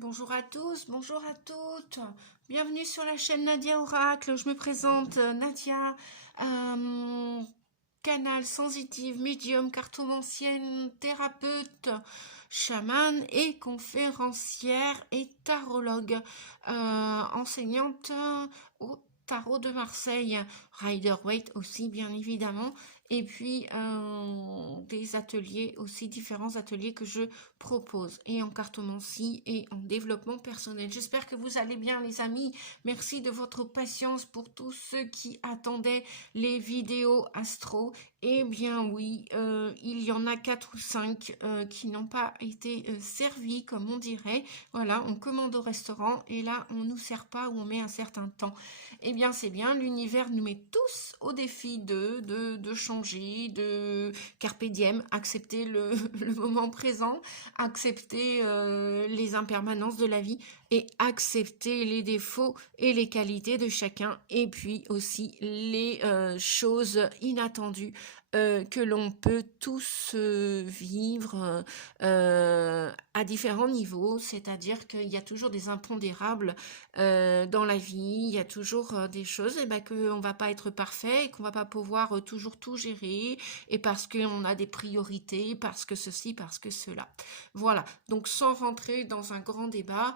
Bonjour à tous, bonjour à toutes. Bienvenue sur la chaîne Nadia Oracle. Je me présente Nadia, canal sensitive, médium, cartomancienne, thérapeute, chamane et conférencière et tarologue, enseignante au tarot de Marseille, Rider-Waite aussi bien évidemment, et puis des ateliers aussi, différents ateliers que je propose, et en cartomancie et en développement personnel. J'espère que vous allez bien les amis. Merci de votre patience pour tous ceux qui attendaient les vidéos astro. Eh bien oui, il y en a 4 ou 5 qui n'ont pas été servis comme on dirait. Voilà, on commande au restaurant et là on nous sert pas ou on met un certain temps. Eh bien c'est bien, l'univers nous met tous au défi de changer, de carpe diem, accepter le moment présent, accepter les impermanences de la vie et accepter les défauts et les qualités de chacun, et puis aussi les choses inattendues que l'on peut tous vivre à différents niveaux, c'est-à-dire qu'il y a toujours des impondérables dans la vie, il y a toujours des choses qu'on ne va pas être parfait et qu'on va pas pouvoir toujours tout gérer, et parce qu'on a des priorités, parce que ceci, parce que cela. Voilà, donc sans rentrer dans un grand débat,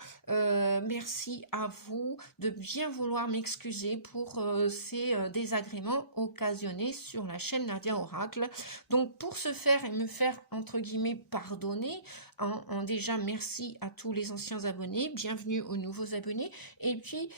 merci à vous de bien vouloir m'excuser pour ces désagréments occasionnés sur la chaîne Nadia Oracle. Donc pour ce faire et me faire entre guillemets pardonner, déjà merci à tous les anciens abonnés, bienvenue aux nouveaux abonnés, et puis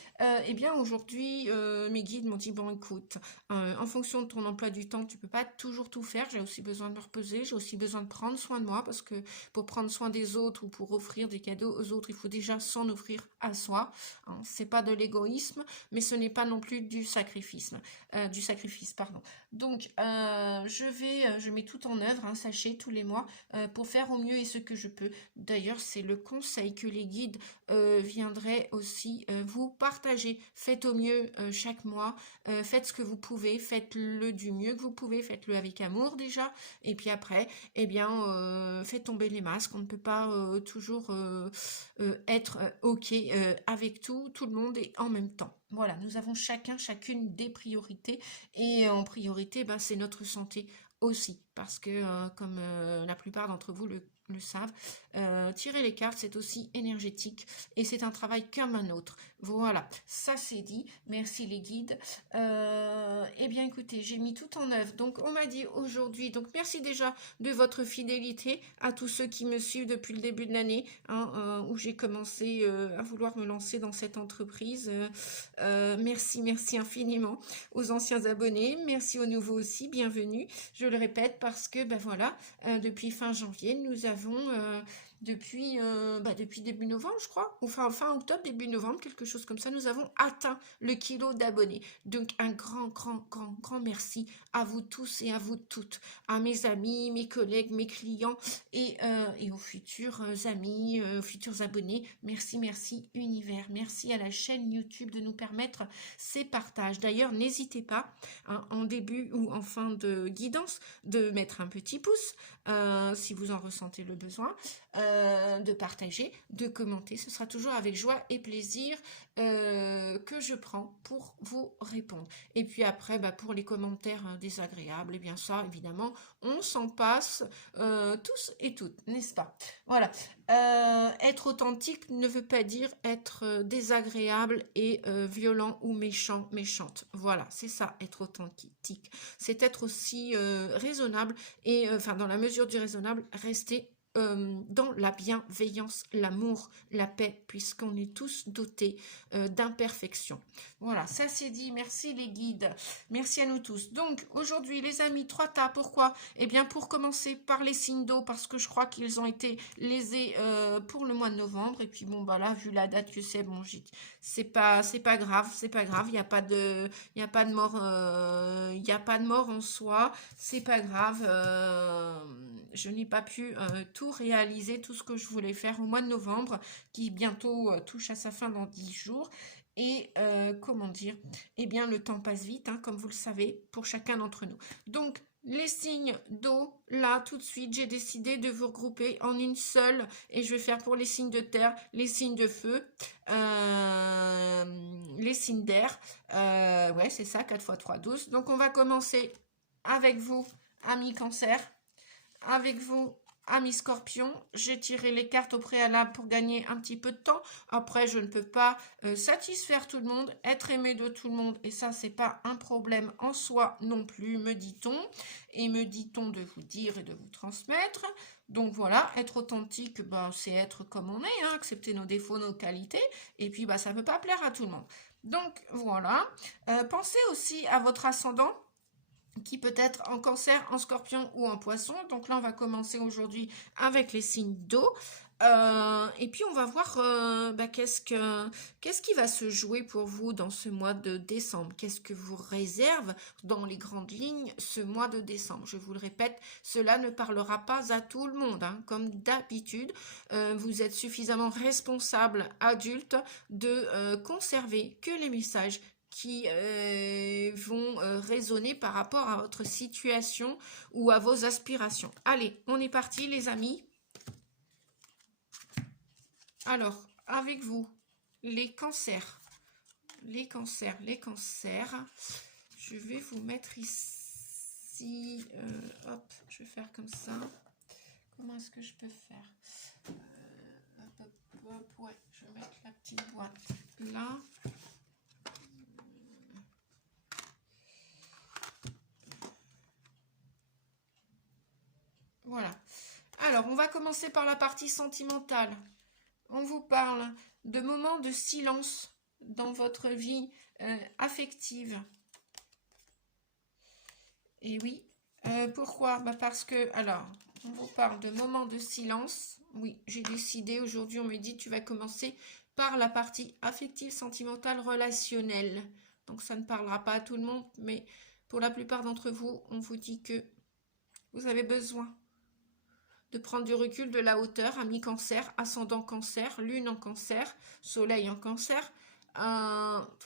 eh bien aujourd'hui mes guides m'ont dit bon écoute, en fonction de ton emploi du temps tu peux pas toujours tout faire, j'ai aussi besoin de me reposer, j'ai aussi besoin de prendre soin de moi, parce que pour prendre soin des autres ou pour offrir des cadeaux aux autres, il faut déjà s'en offrir à soi. Hein. C'est pas de l'égoïsme, mais ce n'est pas non plus du sacrifice, pardon. Donc je mets tout en œuvre, hein, sachez, tous les mois, pour faire au mieux et ce que je peux. D'ailleurs, c'est le conseil que les guides viendraient aussi vous partager. Faites au mieux chaque mois, faites ce que vous pouvez, faites-le du mieux que vous pouvez, faites-le avec amour déjà, et puis après, eh bien, faites tomber les masques. On ne peut pas toujours être ok avec tout le monde et en même temps. Voilà, nous avons chacune des priorités, et en priorité, c'est notre santé aussi, parce que comme la plupart d'entre vous le savent, tirer les cartes c'est aussi énergétique et c'est un travail comme un autre. Voilà, ça c'est dit. Merci les guides. Eh bien écoutez, j'ai mis tout en œuvre, donc on m'a dit aujourd'hui, donc merci déjà de votre fidélité à tous ceux qui me suivent depuis le début de l'année, hein, où j'ai commencé à vouloir me lancer dans cette entreprise. Merci infiniment aux anciens abonnés, merci aux nouveaux aussi, bienvenue. Je le répète parce que voilà, depuis fin janvier, nous avons depuis début novembre, je crois, ou fin octobre, début novembre, quelque chose comme ça, nous avons atteint le kilo d'abonnés. Donc un grand merci à vous tous et à vous toutes, à mes amis, mes collègues, mes clients, et aux futurs amis, aux futurs abonnés. Merci univers, merci à la chaîne YouTube de nous permettre ces partages. D'ailleurs, n'hésitez pas, hein, en début ou en fin de guidance, de mettre un petit pouce si vous en ressentez le besoin, de partager, de commenter. Ce sera toujours avec joie et plaisir que je prends pour vous répondre. Et puis après, pour les commentaires désagréables, et bien ça, évidemment, on s'en passe tous et toutes, n'est-ce pas? Voilà. Être authentique ne veut pas dire être désagréable et violent ou méchante. Voilà, c'est ça, être authentique. C'est être aussi raisonnable et, dans la mesure du raisonnable, rester dans la bienveillance, l'amour, la paix, puisqu'on est tous dotés d'imperfection. Voilà, ça c'est dit. Merci les guides. Merci à nous tous. Donc, aujourd'hui, les amis, 3 tas. Pourquoi? Eh bien, pour commencer par les signes d'eau, parce que je crois qu'ils ont été lésés pour le mois de novembre. Et puis, bon, là, vu la date que c'est, bon, c'est pas grave, il n'y a pas de mort, il n'y a pas de mort en soi, c'est pas grave. Je n'ai pas pu tout réaliser, tout ce que je voulais faire au mois de novembre, qui bientôt touche à sa fin dans 10 jours. Et comment dire, eh bien le temps passe vite, hein, comme vous le savez, pour chacun d'entre nous. Donc Les signes d'eau, là, tout de suite, j'ai décidé de vous regrouper en une seule. Et je vais faire pour les signes de terre, les signes de feu, les signes d'air. Ouais, c'est ça, 4 x 3, 12. Donc, on va commencer avec vous, amis cancer. Avec vous, amis scorpions, j'ai tiré les cartes au préalable pour gagner un petit peu de temps. Après, je ne peux pas satisfaire tout le monde, être aimé de tout le monde. Et ça, c'est pas un problème en soi non plus, me dit-on. Et me dit-on de vous dire et de vous transmettre. Donc voilà, être authentique, bah, c'est être comme on est, hein, accepter nos défauts, nos qualités. Et puis, bah, ça ne peut pas plaire à tout le monde. Donc voilà. Pensez aussi à votre ascendant, qui peut être en cancer, en scorpion ou en poisson. Donc là, on va commencer aujourd'hui avec les signes d'eau. Et puis, on va voir qu'est-ce qui va se jouer pour vous dans ce mois de décembre. Qu'est-ce que vous réserve dans les grandes lignes ce mois de décembre. Je vous le répète, cela ne parlera pas à tout le monde. Hein. Comme d'habitude, vous êtes suffisamment responsable, adulte, de conserver que les messages qui vont résonner par rapport à votre situation ou à vos aspirations. Allez, on est parti les amis. Alors, avec vous, les cancers. Les cancers. Je vais vous mettre ici. Hop, je vais faire comme ça. Comment est-ce que je peux faire ouais, je vais mettre la petite boîte là. Voilà. Alors, on va commencer par la partie sentimentale. On vous parle de moments de silence dans votre vie affective. Et oui, pourquoi? Parce que, alors, on vous parle de moments de silence. Oui, j'ai décidé, aujourd'hui, on me dit, tu vas commencer par la partie affective, sentimentale, relationnelle. Donc, ça ne parlera pas à tout le monde, mais pour la plupart d'entre vous, on vous dit que vous avez besoin de prendre du recul, de la hauteur, ami cancer, ascendant cancer, lune en cancer, soleil en cancer.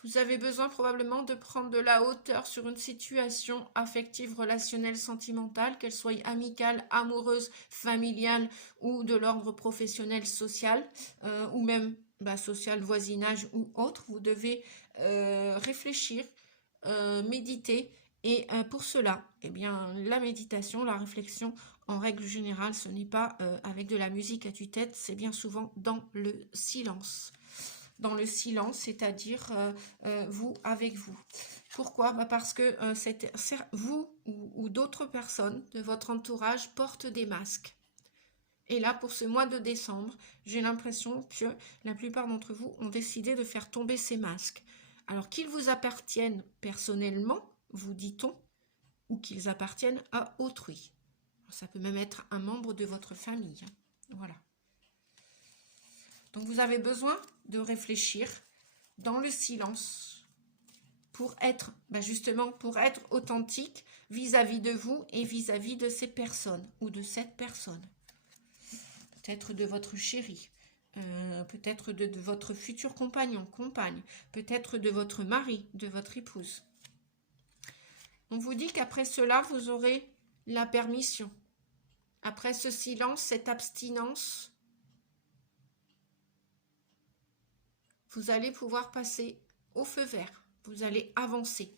Vous avez besoin probablement de prendre de la hauteur sur une situation affective, relationnelle, sentimentale, qu'elle soit amicale, amoureuse, familiale ou de l'ordre professionnel, social, ou même social, voisinage ou autre. Vous devez réfléchir, méditer. Et pour cela, eh bien, la méditation, la réflexion, en règle générale, ce n'est pas avec de la musique à tue-tête, c'est bien souvent dans le silence. Dans le silence, c'est-à-dire vous avec vous. Pourquoi? Parce que vous ou d'autres personnes de votre entourage portent des masques. Et là, pour ce mois de décembre, j'ai l'impression que la plupart d'entre vous ont décidé de faire tomber ces masques. Alors qu'ils vous appartiennent personnellement, vous dit-on, ou qu'ils appartiennent à autrui. Ça peut même être un membre de votre famille. Voilà. Donc vous avez besoin de réfléchir dans le silence pour être, justement, pour être authentique vis-à-vis de vous et vis-à-vis de ces personnes ou de cette personne. Peut-être de votre chéri, peut-être de votre futur compagnon, compagne, peut-être de votre mari, de votre épouse. On vous dit qu'après cela, vous aurez la permission. Après ce silence, cette abstinence, vous allez pouvoir passer au feu vert. Vous allez avancer.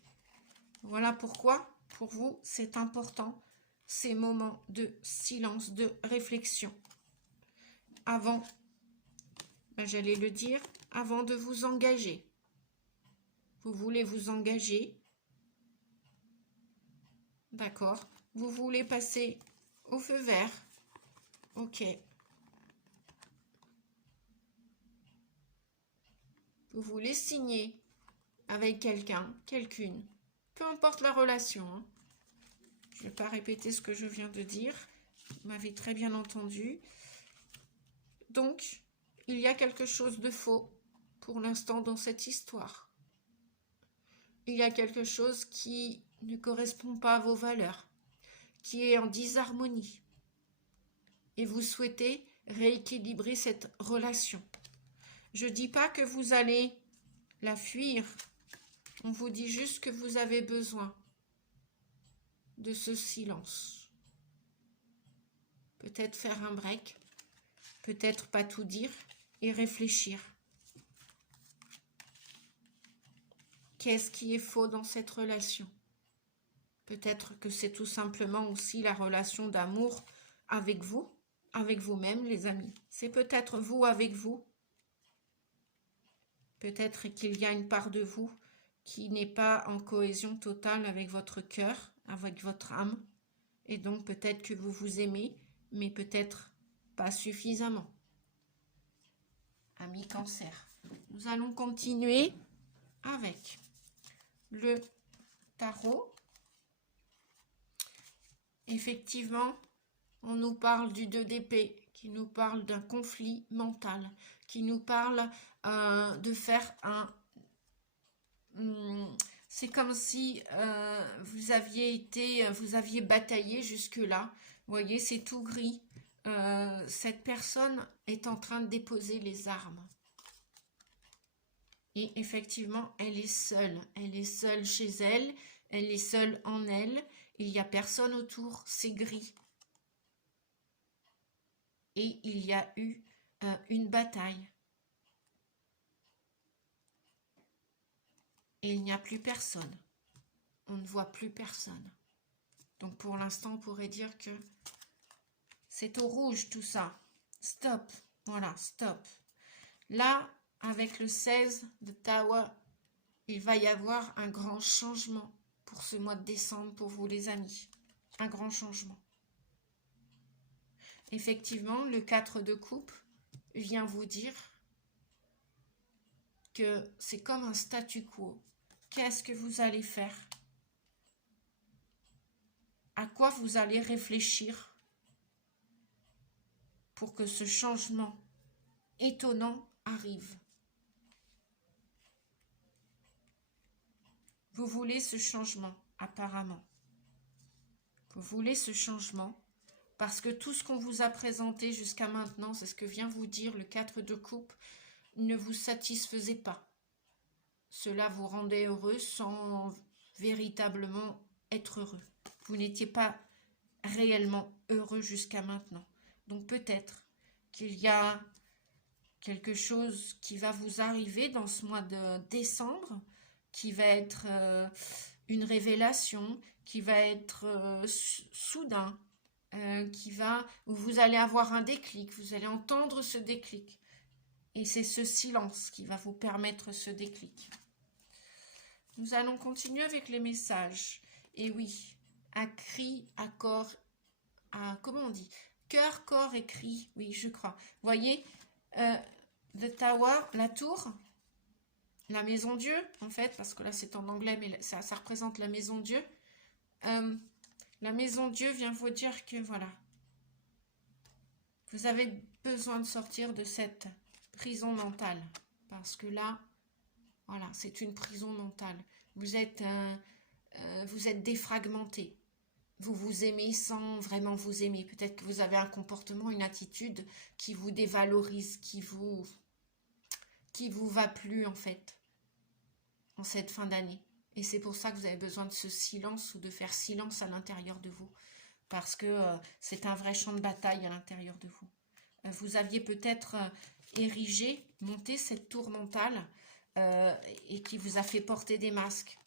Voilà pourquoi, pour vous, c'est important, ces moments de silence, de réflexion. Avant, j'allais le dire, avant de vous engager. Vous voulez vous engager. D'accord. Vous voulez passer au feu vert. Ok. Vous voulez signer avec quelqu'un, quelqu'une. Peu importe la relation. Hein. Je ne vais pas répéter ce que je viens de dire. Vous m'avez très bien entendu. Donc, il y a quelque chose de faux pour l'instant dans cette histoire. Il y a quelque chose qui ne correspond pas à vos valeurs, qui est en disharmonie. Et vous souhaitez rééquilibrer cette relation. Je ne dis pas que vous allez la fuir. On vous dit juste que vous avez besoin de ce silence. Peut-être faire un break, peut-être pas tout dire et réfléchir. Qu'est-ce qui est faux dans cette relation? Peut-être que c'est tout simplement aussi la relation d'amour avec vous-même, les amis. C'est peut-être vous avec vous. Peut-être qu'il y a une part de vous qui n'est pas en cohésion totale avec votre cœur, avec votre âme. Et donc peut-être que vous vous aimez, mais peut-être pas suffisamment. Ami Cancer. Nous allons continuer avec le tarot. Effectivement, on nous parle du 2 d'épée, qui nous parle d'un conflit mental, qui nous parle de faire un... c'est comme si vous aviez bataillé jusque-là. Vous voyez, c'est tout gris. Cette personne est en train de déposer les armes. Et effectivement, elle est seule. Elle est seule chez elle. Elle est seule en elle. Il n'y a personne autour. C'est gris. Et il y a eu une bataille. Et il n'y a plus personne. On ne voit plus personne. Donc pour l'instant, on pourrait dire que c'est au rouge tout ça. Stop. Voilà, stop. Là, avec le 16 de Tower, il va y avoir un grand changement pour ce mois de décembre pour vous les amis. Un grand changement. Effectivement, le 4 de coupe vient vous dire que c'est comme un statu quo. Qu'est-ce que vous allez faire? À quoi vous allez réfléchir pour que ce changement étonnant arrive? Vous voulez ce changement, apparemment. Vous voulez ce changement parce que tout ce qu'on vous a présenté jusqu'à maintenant, c'est ce que vient vous dire le 4 de coupe, ne vous satisfaisait pas. Cela vous rendait heureux sans véritablement être heureux. Vous n'étiez pas réellement heureux jusqu'à maintenant. Donc peut-être qu'il y a quelque chose qui va vous arriver dans ce mois de décembre, qui va être une révélation, qui va être soudain, où vous allez avoir un déclic, vous allez entendre ce déclic. Et c'est ce silence qui va vous permettre ce déclic. Nous allons continuer avec les messages. Et oui, à cri, à corps, à, comment on dit? Cœur, corps et cri, oui, je crois. Vous voyez, the tower, la tour, la maison Dieu, en fait, parce que là c'est en anglais, mais ça représente la maison Dieu. La maison Dieu vient vous dire que voilà, vous avez besoin de sortir de cette prison mentale. Parce que là, voilà, c'est une prison mentale. Vous êtes défragmenté. Vous vous aimez sans vraiment vous aimer. Peut-être que vous avez un comportement, une attitude qui vous dévalorise, qui vous va plus en fait, en cette fin d'année. Et c'est pour ça que vous avez besoin de ce silence ou de faire silence à l'intérieur de vous. Parce que c'est un vrai champ de bataille à l'intérieur de vous. Vous aviez peut-être monté cette tour mentale et qui vous a fait porter des masques.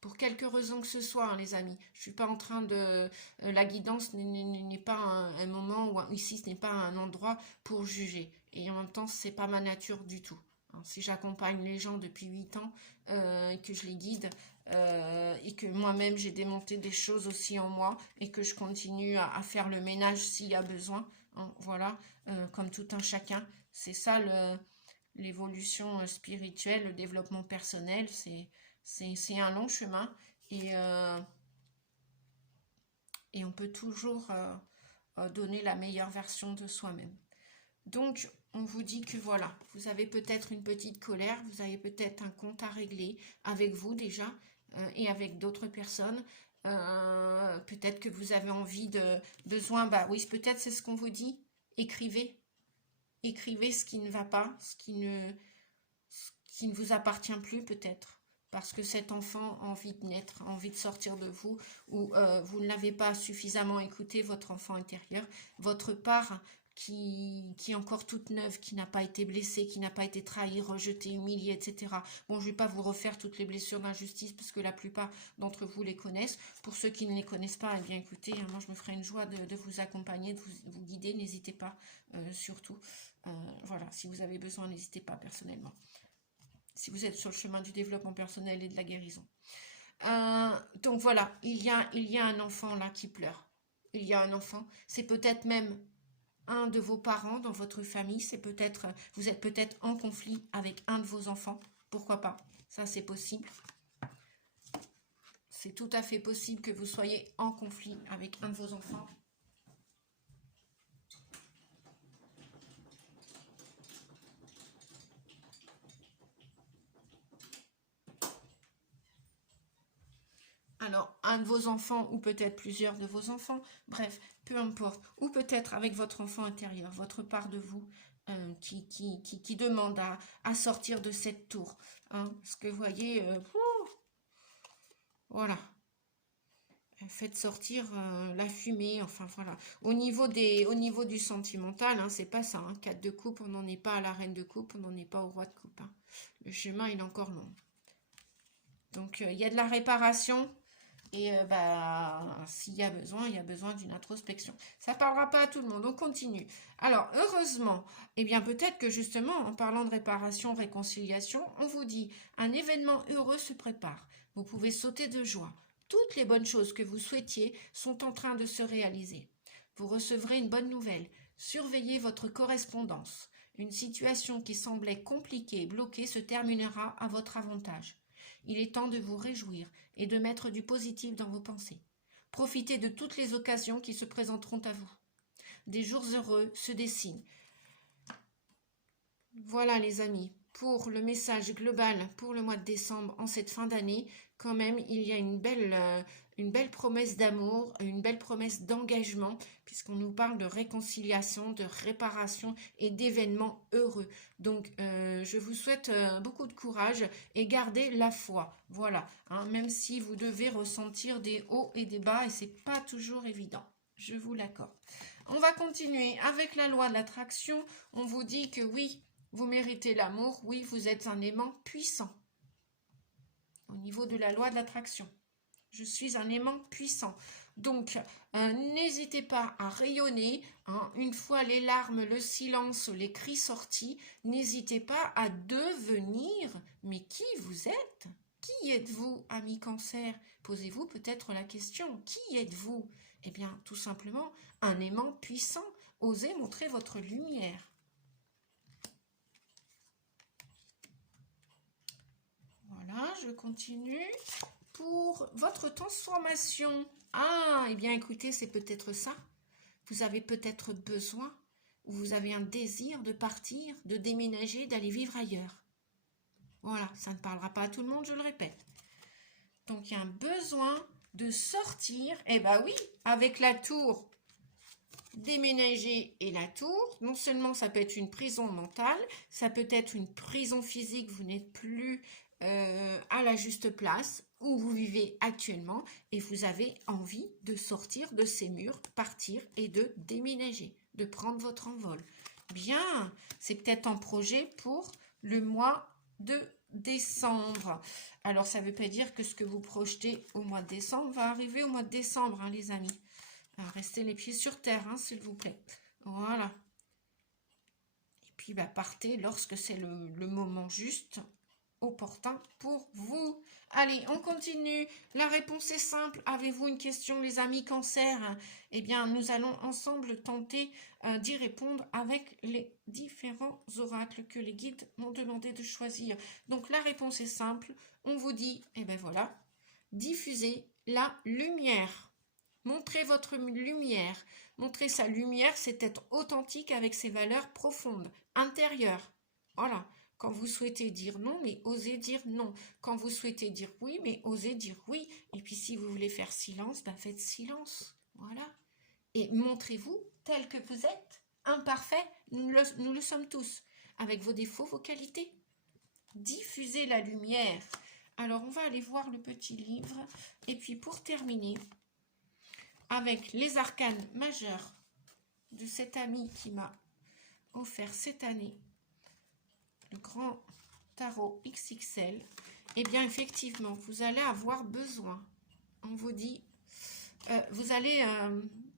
Pour quelque raison que ce soit, hein, les amis. Je ne suis pas en train de... la guidance n'est pas un moment où ici, ce n'est pas un endroit pour juger. Et en même temps, ce n'est pas ma nature du tout. Hein, si j'accompagne les gens depuis 8 ans, que je les guide, et que moi-même, j'ai démonté des choses aussi en moi, et que je continue à faire le ménage s'il y a besoin. Hein, voilà, comme tout un chacun. C'est ça l'évolution spirituelle, le développement personnel, c'est un long chemin et on peut toujours donner la meilleure version de soi-même. Donc, on vous dit que voilà, vous avez peut-être une petite colère, vous avez peut-être un compte à régler avec vous déjà et avec d'autres personnes. Peut-être que vous avez besoin, bah oui, peut-être c'est ce qu'on vous dit, écrivez. Écrivez ce qui ne va pas, ce qui ne vous appartient plus peut-être. parce que cet enfant a envie de naître, a envie de sortir de vous, ou vous ne l'avez pas suffisamment écouté, votre enfant intérieur, votre part qui est encore toute neuve, qui n'a pas été blessée, qui n'a pas été trahie, rejetée, humiliée, etc. Bon, je ne vais pas vous refaire toutes les blessures d'injustice, parce que la plupart d'entre vous les connaissent. Pour ceux qui ne les connaissent pas, eh bien écoutez, moi je me ferai une joie de vous accompagner, de vous guider, n'hésitez pas, surtout. Voilà, si vous avez besoin, n'hésitez pas personnellement. Si vous êtes sur le chemin du développement personnel et de la guérison. Donc voilà, il y a un enfant là qui pleure. Il y a un enfant, c'est peut-être même un de vos parents dans votre famille, vous êtes peut-être en conflit avec un de vos enfants, pourquoi pas, ça c'est possible. C'est tout à fait possible que vous soyez en conflit avec un de vos enfants. Alors, un de vos enfants ou peut-être plusieurs de vos enfants, bref, peu importe. Ou peut-être avec votre enfant intérieur, votre part de vous qui demande à sortir de cette tour. Hein, parce que vous voyez, voilà. Faites sortir la fumée, enfin voilà. Au niveau du sentimental, hein, c'est pas ça. Hein. 4 de coupe, on n'en est pas à la reine de coupe, on n'en est pas au roi de coupe. Hein. Le chemin, il est encore long. Donc, il y a de la réparation. Et s'il y a besoin d'une introspection. Ça ne parlera pas à tout le monde, on continue. Alors, heureusement, eh bien peut-être que justement, en parlant de réparation, réconciliation, on vous dit, un événement heureux se prépare. Vous pouvez sauter de joie. Toutes les bonnes choses que vous souhaitiez sont en train de se réaliser. Vous recevrez une bonne nouvelle. Surveillez votre correspondance. Une situation qui semblait compliquée et bloquée se terminera à votre avantage. Il est temps de vous réjouir et de mettre du positif dans vos pensées. Profitez de toutes les occasions qui se présenteront à vous. Des jours heureux se dessinent. Voilà les amis, pour le message global pour le mois de décembre en cette fin d'année, quand même il y a une belle promesse d'amour, une belle promesse d'engagement, puisqu'on nous parle de réconciliation, de réparation et d'événements heureux. Donc je vous souhaite beaucoup de courage et gardez la foi. Voilà, hein, même si vous devez ressentir des hauts et des bas et c'est pas toujours évident. Je vous l'accorde. On va continuer avec la loi de l'attraction. On vous dit que oui, vous méritez l'amour, oui, vous êtes un aimant puissant. Au niveau de la loi de l'attraction, je suis un aimant puissant. Donc, n'hésitez pas à rayonner. Hein, une fois les larmes, le silence, les cris sortis, n'hésitez pas à devenir. Mais qui vous êtes? Qui êtes-vous, ami Cancer? Posez-vous peut-être la question. Qui êtes-vous? Eh bien, tout simplement, un aimant puissant. Osez montrer votre lumière. Voilà, je continue. Pour votre transformation. Ah, eh bien écoutez, c'est peut-être ça. Vous avez peut-être besoin, ou vous avez un désir de partir, de déménager, d'aller vivre ailleurs. Voilà, ça ne parlera pas à tout le monde, je le répète. Donc il y a un besoin de sortir. Eh bien oui, avec la tour, déménager et la tour, non seulement ça peut être une prison mentale, ça peut être une prison physique, vous n'êtes plus à la juste place où vous vivez actuellement et vous avez envie de sortir de ces murs, partir et de déménager, de prendre votre envol. Bien, c'est peut-être un projet pour le mois de décembre. Alors, ça ne veut pas dire que ce que vous projetez au mois de décembre va arriver au mois de décembre, hein, les amis. Alors, restez les pieds sur terre, hein, s'il vous plaît. Voilà. Et puis, partez lorsque c'est le moment juste, opportun pour vous. Allez, on continue. La réponse est simple. Avez-vous une question, les amis Cancer? Eh bien, nous allons ensemble tenter d'y répondre avec les différents oracles que les guides m'ont demandé de choisir. Donc, la réponse est simple. On vous dit, eh bien voilà, diffusez la lumière. Montrez votre lumière. Montrer sa lumière, c'est être authentique avec ses valeurs profondes, intérieures. Voilà. Quand vous souhaitez dire non, mais osez dire non. Quand vous souhaitez dire oui, mais osez dire oui. Et puis si vous voulez faire silence, faites silence. Voilà. Et montrez-vous tel que vous êtes. Imparfait, nous le sommes tous. Avec vos défauts, vos qualités. Diffusez la lumière. Alors, on va aller voir le petit livre. Et puis, pour terminer, avec les arcanes majeurs de cet ami qui m'a offert cette année le grand tarot XXL, eh bien, effectivement, vous allez avoir besoin, on vous dit, vous allez,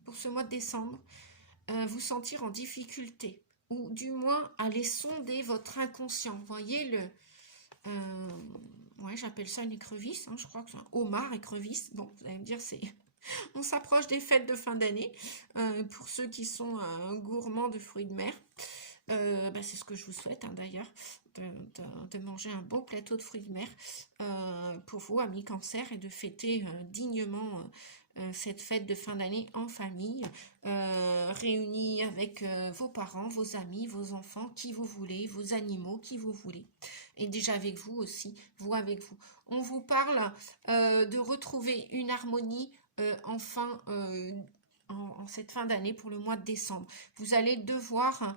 pour ce mois de décembre, vous sentir en difficulté, ou du moins aller sonder votre inconscient. Vous voyez, ouais, j'appelle ça une écrevisse, hein, je crois que c'est un homard écrevisse. Bon, vous allez me dire, c'est... On s'approche des fêtes de fin d'année, pour ceux qui sont gourmands de fruits de mer. C'est ce que je vous souhaite, hein, d'ailleurs, de manger un beau plateau de fruits de mer pour vous, amis cancer, et de fêter dignement cette fête de fin d'année en famille, réunis avec vos parents, vos amis, vos enfants, qui vous voulez, vos animaux, qui vous voulez. Et déjà avec vous aussi, vous avec vous. On vous parle de retrouver une harmonie enfin en cette fin d'année pour le mois de décembre. Vous allez devoir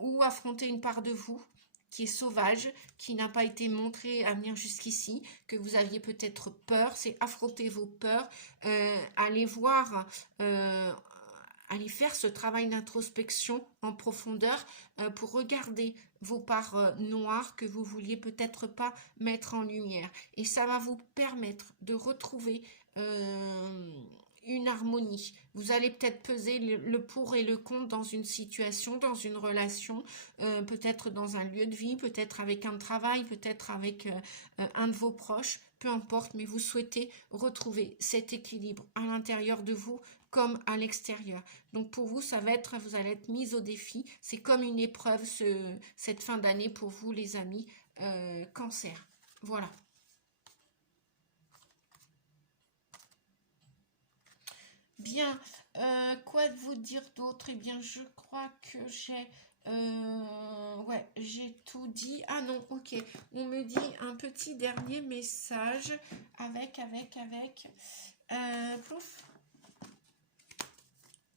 ou affronter une part de vous qui est sauvage, qui n'a pas été montrée à venir jusqu'ici, que vous aviez peut-être peur, c'est affronter vos peurs, aller voir, aller faire ce travail d'introspection en profondeur pour regarder vos parts noires que vous vouliez peut-être pas mettre en lumière. Et ça va vous permettre de retrouver une harmonie. Vous allez peut-être peser le pour et le contre dans une situation, dans une relation, peut-être dans un lieu de vie, peut-être avec un travail, peut-être avec un de vos proches, peu importe, mais vous souhaitez retrouver cet équilibre à l'intérieur de vous comme à l'extérieur. Donc pour vous, ça va être, vous allez être mis au défi. C'est comme une épreuve cette fin d'année pour vous, les amis cancer. Voilà. Bien, quoi vous dire d'autre? Eh bien, je crois que ouais, j'ai tout dit. Ah non, ok. On me dit un petit dernier message avec. Plouf.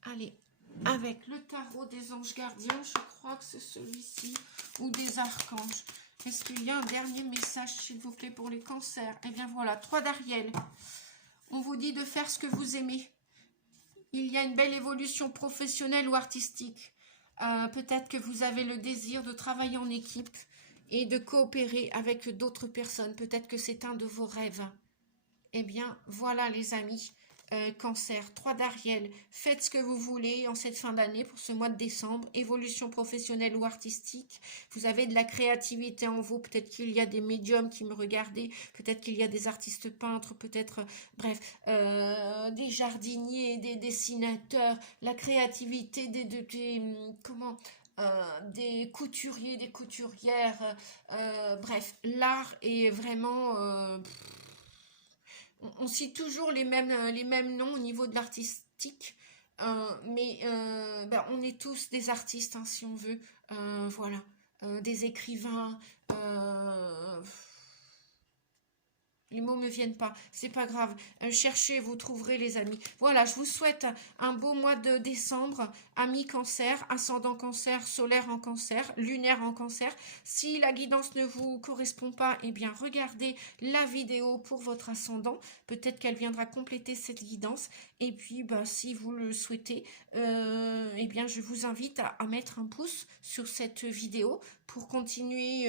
Allez, avec le tarot des anges gardiens, je crois que c'est celui-ci, ou des archanges. Est-ce qu'il y a un dernier message, s'il vous plaît, pour les cancers? Eh bien voilà, 3 d'Ariel. On vous dit de faire ce que vous aimez. Il y a une belle évolution professionnelle ou artistique. Peut-être que vous avez le désir de travailler en équipe et de coopérer avec d'autres personnes. Peut-être que c'est un de vos rêves. Eh bien, voilà les amis. Cancer, 3 d'Ariel. Faites ce que vous voulez en cette fin d'année pour ce mois de décembre. Évolution professionnelle ou artistique. Vous avez de la créativité en vous. Peut-être qu'il y a des médiums qui me regardent. Peut-être qu'il y a des artistes peintres. Peut-être, bref, des jardiniers, des dessinateurs. La créativité des couturiers, des couturières. Bref, l'art est vraiment... on cite toujours les mêmes noms au niveau de l'artistique, mais on est tous des artistes, hein, si on veut, voilà, des écrivains, les mots me viennent pas, c'est pas grave. Cherchez, vous trouverez les amis. Voilà, je vous souhaite un beau mois de décembre. Amis cancer, ascendant cancer, solaire en cancer, lunaire en cancer. Si la guidance ne vous correspond pas, eh bien regardez la vidéo pour votre ascendant. Peut-être qu'elle viendra compléter cette guidance. Et puis, si vous le souhaitez, eh bien je vous invite à mettre un pouce sur cette vidéo pour continuer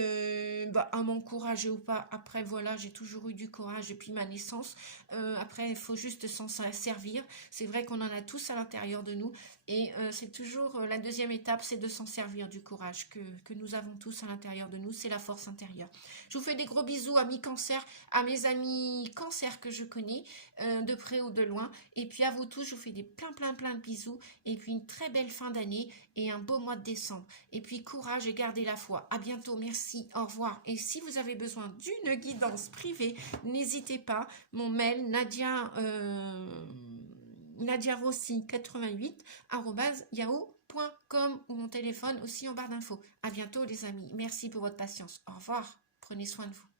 à m'encourager ou pas. Après, voilà, j'ai toujours eu du courage depuis ma naissance. Après, il faut juste s'en servir. C'est vrai qu'on en a tous à l'intérieur de nous. Et c'est toujours la deuxième étape, c'est de s'en servir du courage que nous avons tous à l'intérieur de nous. C'est la force intérieure. Je vous fais des gros bisous, amis cancer, à mes amis cancer que je connais, de près ou de loin. Et puis à vous tous, je vous fais des plein de bisous. Et puis une très belle fin d'année et un beau mois de décembre. Et puis courage et gardez la foi. À bientôt, merci, au revoir. Et si vous avez besoin d'une guidance privée, n'hésitez pas. Mon mail, nadiarossi88@yahoo.com ou mon téléphone aussi en barre d'infos. À bientôt les amis. Merci pour votre patience. Au revoir. Prenez soin de vous.